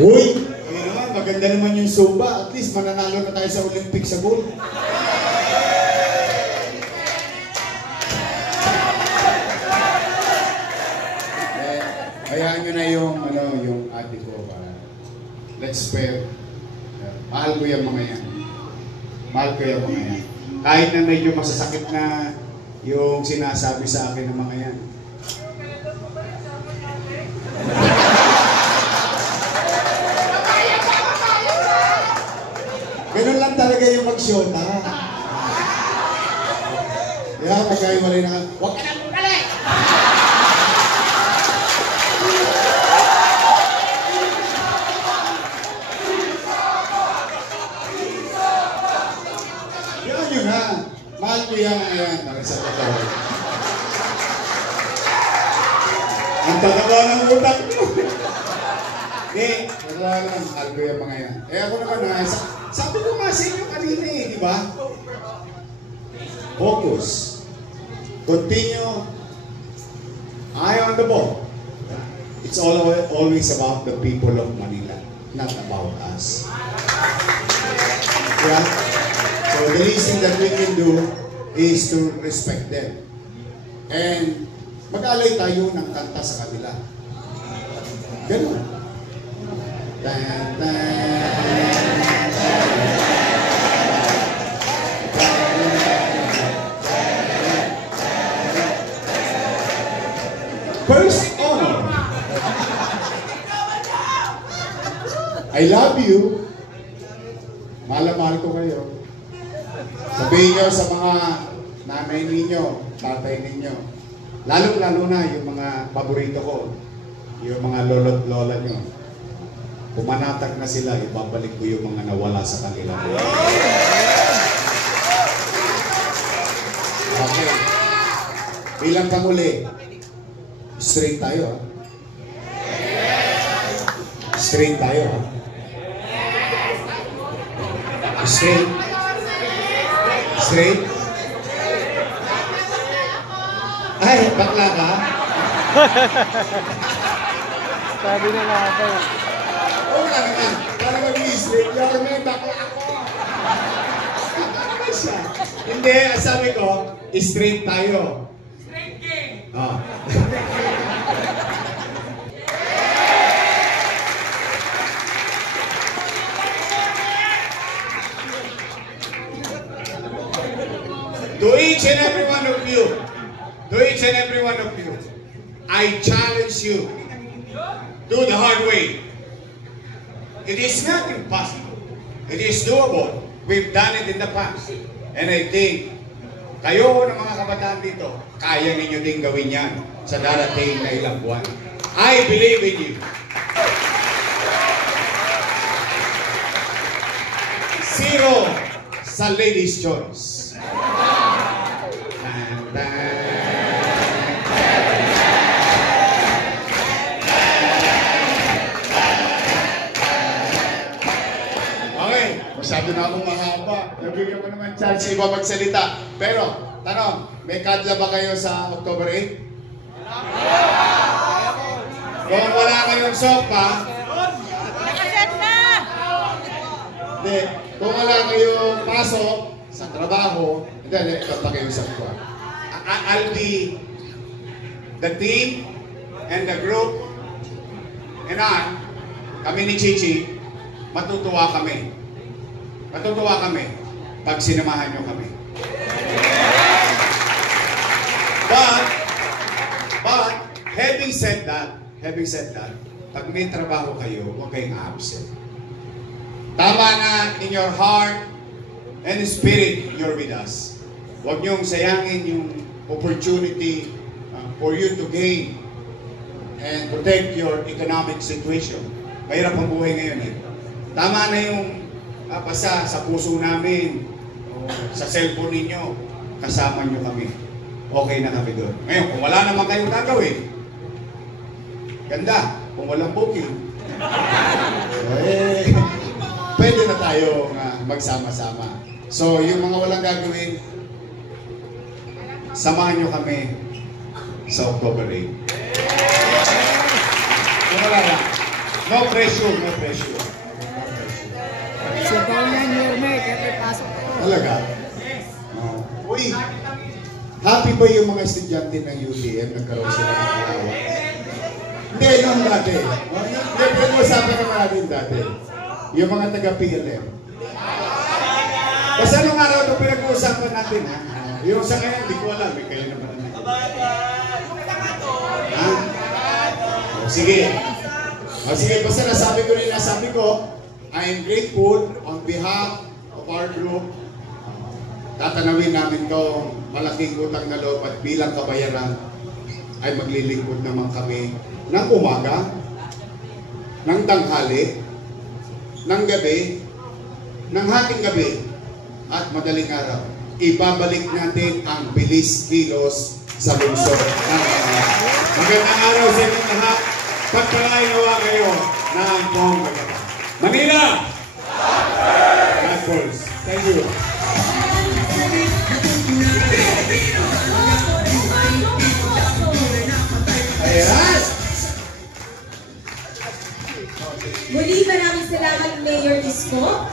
Uy! Ayun naman, maganda naman yung Zumba. At least mananalo na tayo sa Olympic sa gold. Hayaan nyo na yung ate ko para let's pray. Mahal ko yung mga yan. Mahal ko yung mga yan. Kahit na medyo masasakit na yung sinasabi sa akin ng mga yan. Ganun lang talaga yung mag-shota. Kaya magkaiwalay na ka. Huwag ka na bumali! Yan yun ha. Mahal ko yan ngayon. Sa totoo. Ang tatawa ng utak mo. Okay, wala lang. Mahal ko yung mga yan. Eh ako naman ha. Sabi ko nga sa inyo kanina eh, di ba? Focus. Continue. Eye on the ball. It's always about the people of Manila, not about us. Yeah? So the least thing that we can do is to respect them. And mag-alay tayo ng kanta sa kanila. Ganun. Tan, tan. First honor. I love you. Mahal ko kayo. Sabihin nyo sa mga nanay ninyo, tatay ninyo. Lalo na yung mga paborito ko. Yung mga lolo't lola nyo. Pumanatag na sila, ibabalik ko yung mga nawala sa kanila. Okay. Bilang pamuli. Straight tayo, ha? Straight tayo, ha? Straight. Straight. Ay, bakla ka? Sabi na nga ako. Oo nga naman. Para mag-straight, may bakla ako. Ano siya? Hindi, sabi ko, straight tayo. Straight game. Ah. To each and every one of you, I challenge you, do the hard way. It is not impossible. It is doable. We've done it in the past. And I think, kayo ng mga kabataan dito, kaya ninyo din gawin yan sa darating na ilang buwan. I believe in you. Zero sa ladies' choice. Masyado na akong mahaba. Nabigyan ko naman chance iba magsalita. Pero, tanong, may kadla ba kayo sa October 8? Kung wala kayong sopa, nakaset na! hindi, kung wala kayong pasok sa trabaho, hindi, papakiusap ko. I'll be the team and the group and kami ni Chichi, matutuwa kami. Matutuwa kami pag sinamahan nyo kami. But, having said that, pag may trabaho kayo, huwag kayong absent. Tama na in your heart and spirit, you're with us. Huwag nyong sayangin yung opportunity for you to gain and protect your economic situation. Mahirap ang buhay ngayon eh. Tama na yung basta sa puso namin, sa cellphone ninyo, kasama nyo kami. Okay na kami doon. Ngayon, kung wala naman kayong gagawin, ganda, kung walang booking, pwede na tayo magsama-sama. So, yung mga walang gagawin, samahan nyo kami sa October 8. Wala lang. No pressure, no pressure. Sigaw yan, Yorme, kaya may pasok ko. Talaga? Uy, happy ba yung mga estudyante ng UTM nagkaroon sila ng alawa? Hindi, nung dati. Yung usapan naman natin dati. Yung mga taga-PLM. Kasi anong araw ito pinag-uusapan natin, ha? Yung sa kanya, hindi ko alam. May kayo naman. Ha? Sige. Sige, basta nasabi ko rin, nasabi ko, I am grateful on behalf of our group. Tatanawin namin to malaking utang na loob at bilang kabayaran ay maglilingkod naman kami ng umaga, ng tanghali, ng gabi, ng hating gabi, at madaling araw. Ibabalik natin ang bilis kilos sa lungsod. Magandang araw sa inyo lahat. Pagpalain nawa kayo na ang buong Manila! God bless. Thank you. Ayan! Muli maraming salamat, Mayor Isko.